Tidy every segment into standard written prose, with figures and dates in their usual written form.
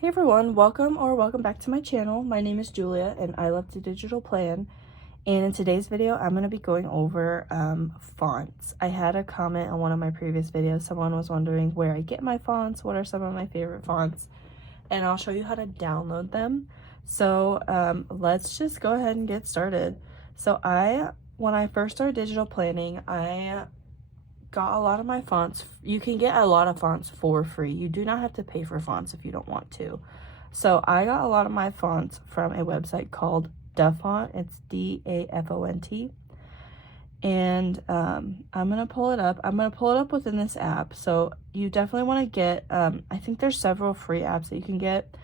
Hey everyone, welcome back to my channel. My name is Julia and I love to digital plan. And in today's video, I'm going to be going over fonts. I had a comment on one of my previous videos. Someone was wondering where I get my fonts, what are some of my favorite fonts, and I'll show you how to download them. So let's just go ahead and get started. So when I first started digital planning, I got a lot of my fonts. You can get a lot of fonts for free. You do not have to pay for fonts if you don't want to. So I got a lot of my fonts from a website called DaFont. It's DAFONT. And I'm gonna pull it up. I'm gonna pull it up within this app. So you definitely want to get I think there's several free apps that you can get.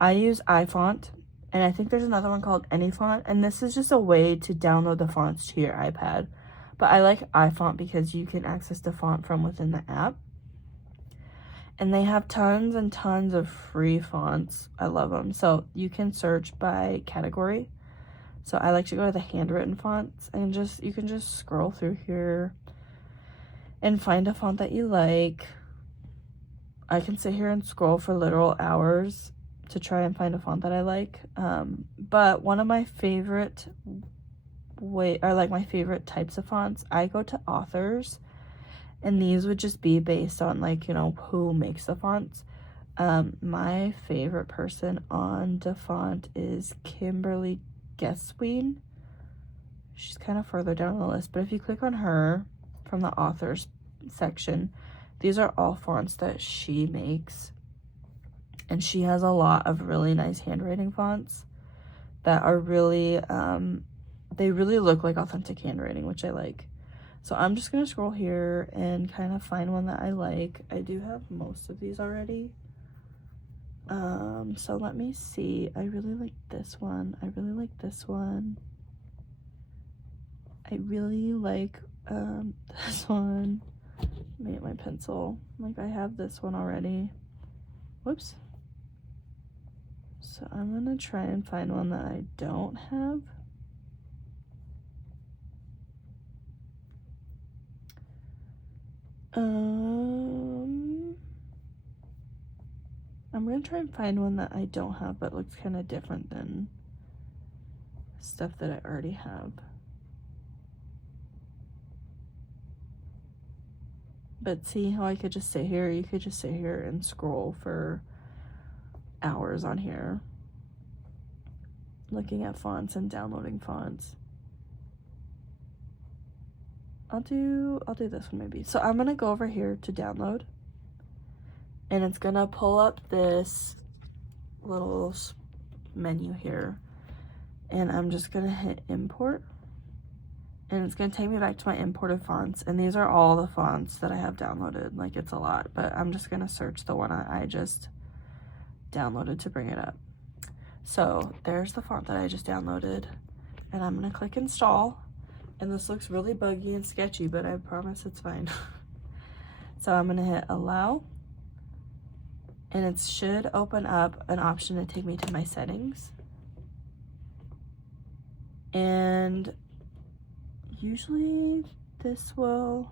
I use iFont, and I think there's another one called AnyFont, and this is just a way to download the fonts to your iPad. But I like iFont because you can access the font from within the app. And they have tons and tons of free fonts. I love them. So you can search by category. So I like to go to the handwritten fonts, and you can just scroll through here and find a font that you like. I can sit here and scroll for literal hours to try and find a font that I like. But one of my favorite my favorite types of fonts, I go to authors, and these would just be based on who makes the fonts. My favorite person on DaFont is Kimberly Guesswein. She's kind of further down the list, but if you click on her from the authors section, these are all fonts that she makes, and she has a lot of really nice handwriting fonts that are really they really look like authentic handwriting, which I like. So I'm just gonna scroll here and kind of find one that I like. I do have most of these already. So let me see. I really like this one. I really like this one. I really like this one. Let me get my pencil. I have this one already. Whoops. So I'm gonna try and find one that I don't have. I'm gonna try and find one that I don't have but looks kind of different than stuff that I already have. But see how I could just sit here? You could just sit here and scroll for hours on here, looking at fonts and downloading fonts. I'll do this one maybe. So I'm gonna go over here to download, and it's gonna pull up this little menu here, and I'm just gonna hit import, and it's gonna take me back to my imported fonts, and these are all the fonts that I have downloaded. Like, it's a lot, but I'm just gonna search the one I just downloaded to bring it up. So there's the font that I just downloaded, and I'm gonna click install. And this looks really buggy and sketchy, but I promise it's fine. So I'm gonna hit allow, and it should open up an option to take me to my settings. And usually this will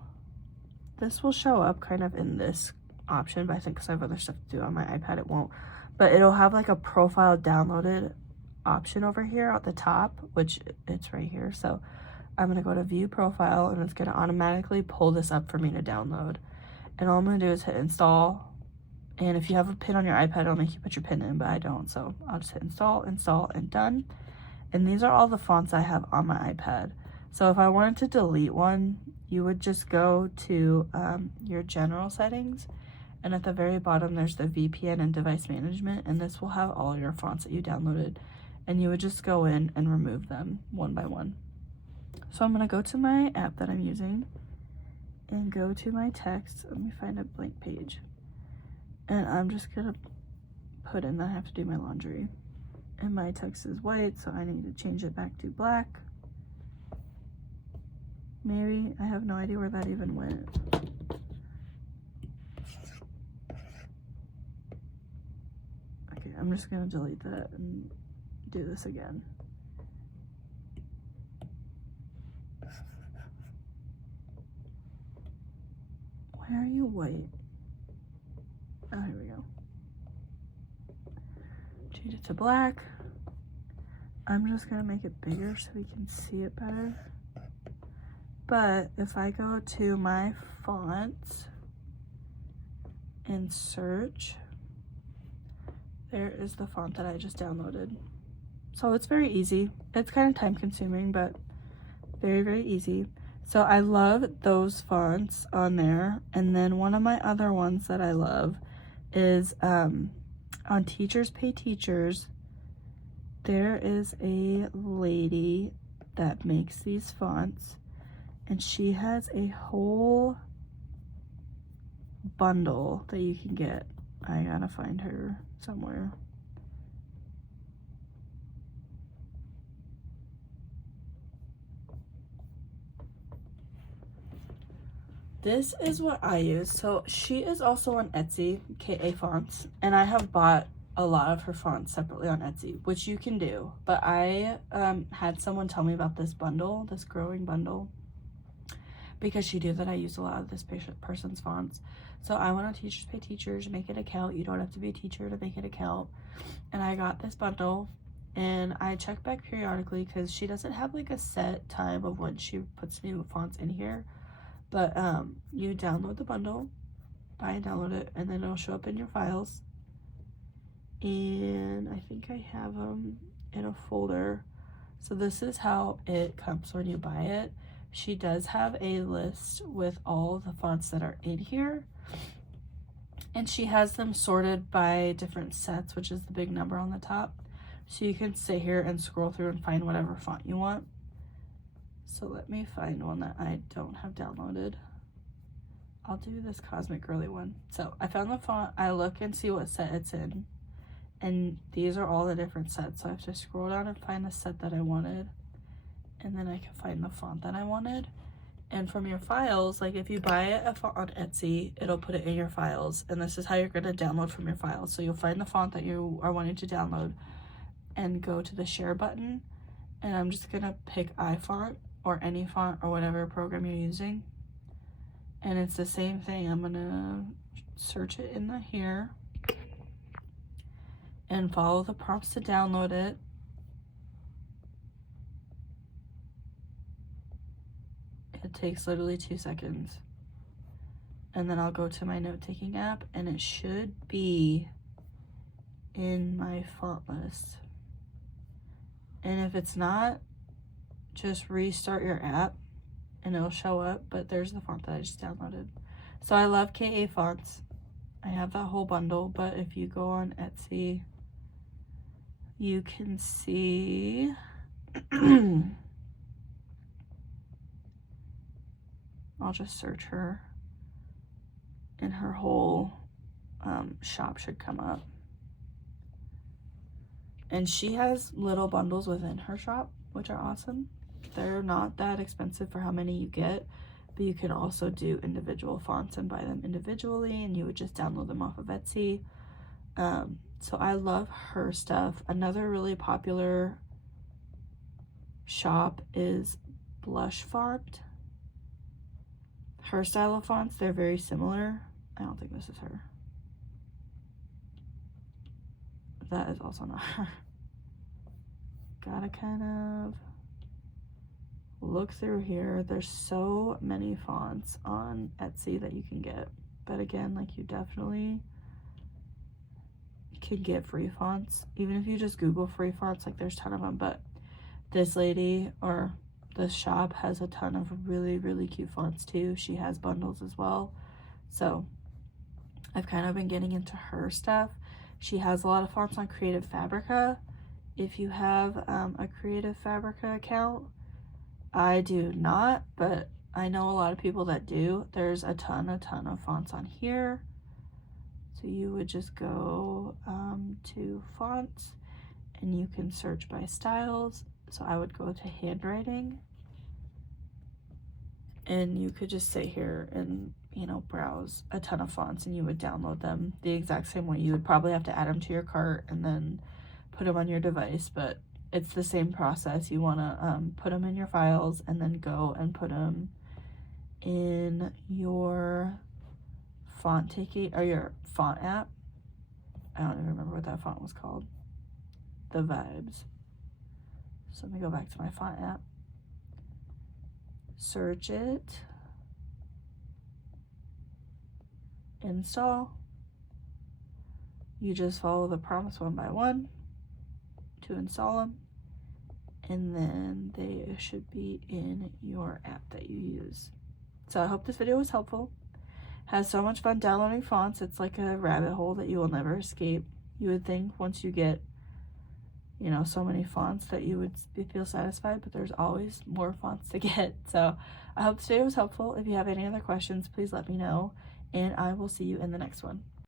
show up kind of in this option, but I think because I have other stuff to do on my iPad, it won't. But it'll have like a profile downloaded option over here at the top, which it's right here. So I'm gonna go to view profile, and it's gonna automatically pull this up for me to download. And all I'm gonna do is hit install. And if you have a pin on your iPad, it'll make you put your pin in, but I don't. So I'll just hit install, and done. And these are all the fonts I have on my iPad. So if I wanted to delete one, you would just go to your general settings, and at the very bottom there's the VPN and device management, and this will have all your fonts that you downloaded, and you would just go in and remove them one by one. So I'm gonna go to my app that I'm using and go to my text. Let me find a blank page, and I'm just gonna put in that I have to do my laundry, and my text is white, so I need to change it back to black. Maybe, I have no idea where that even went. Okay, I'm just gonna delete that and do this again. Why are you white? Oh, here we go. change it to black. I'm just gonna make it bigger so we can see it better. But if I go to my fonts and search, there is the font that I just downloaded. So it's very easy. It's kind of time consuming, but very, very easy. So I love those fonts on there. And then one of my other ones that I love is on Teachers Pay Teachers. There is a lady that makes these fonts, and she has a whole bundle that you can get. I gotta find her somewhere. This is what I use. So she is also on Etsy, KA Fonts, and I have bought a lot of her fonts separately on Etsy, which you can do. But I had someone tell me about this bundle, this growing bundle, because she knew that I use a lot of this person's fonts. So I went on Teachers Pay Teachers, make an account. You don't have to be a teacher to make an account. And I got this bundle, and I check back periodically because she doesn't have like a set time of when she puts new fonts in here. But you download the bundle, buy and download it, and then it'll show up in your files. And I think I have them in a folder. So this is how it comes when you buy it. She does have a list with all the fonts that are in here, and she has them sorted by different sets, which is the big number on the top. So you can sit here and scroll through and find whatever font you want. So let me find one that I don't have downloaded. I'll do this Cosmic Girly one. So I found the font. I look and see what set it's in, and these are all the different sets. So I have to scroll down and find the set that I wanted, and then I can find the font that I wanted. And from your files, like if you buy a font on Etsy, it'll put it in your files, and this is how you're going to download from your files. So you'll find the font that you are wanting to download and go to the share button, and I'm just going to pick iFont or any font or whatever program you're using, and it's the same thing. I'm going to search it in the here and follow the prompts to download it. It takes literally 2 seconds. And then I'll go to my note-taking app, and it should be in my font list. And if it's not, just restart your app and it'll show up. But there's the font that I just downloaded. So I love KA Fonts. I have that whole bundle, but if you go on Etsy, you can see I'll just search her, and her whole shop should come up. And she has little bundles within her shop, which are awesome. They're not that expensive for how many you get, but you can also do individual fonts and buy them individually, and you would just download them off of Etsy. So I love her stuff. Another really popular shop is Blush Font. Her style of fonts, they're very similar. I don't think this is her. That is also not her. Gotta kind of look through here. There's so many fonts on Etsy that you can get. But again, like, you definitely can get free fonts. Even if you just Google free fonts, like, there's a ton of them. But this lady, or this shop, has a ton of really, really cute fonts too. She has bundles as well. So I've kind of been getting into her stuff. She has a lot of fonts on Creative Fabrica. If you have a Creative Fabrica account, I do not, but I know a lot of people that do. There's a ton of fonts on here. So you would just go to fonts, and you can search by styles. So I would go to handwriting, and you could just sit here and, you know, browse a ton of fonts, and you would download them the exact same way. You would probably have to add them to your cart and then put them on your device, but it's the same process. You want to put them in your files and then go and put them in your font taking or your font app. I don't even remember what that font was called. the vibes. So let me go back to my font app, search it, install. You just follow the prompts one by one to install them, and then they should be in your app that you use. So I hope this video was helpful. Has so much fun downloading fonts. It's like a rabbit hole that you will never escape. You would think once you get, you know, so many fonts that you would feel satisfied, but there's always more fonts to get. So I hope this video was helpful. If you have any other questions, please let me know, and I will see you in the next one.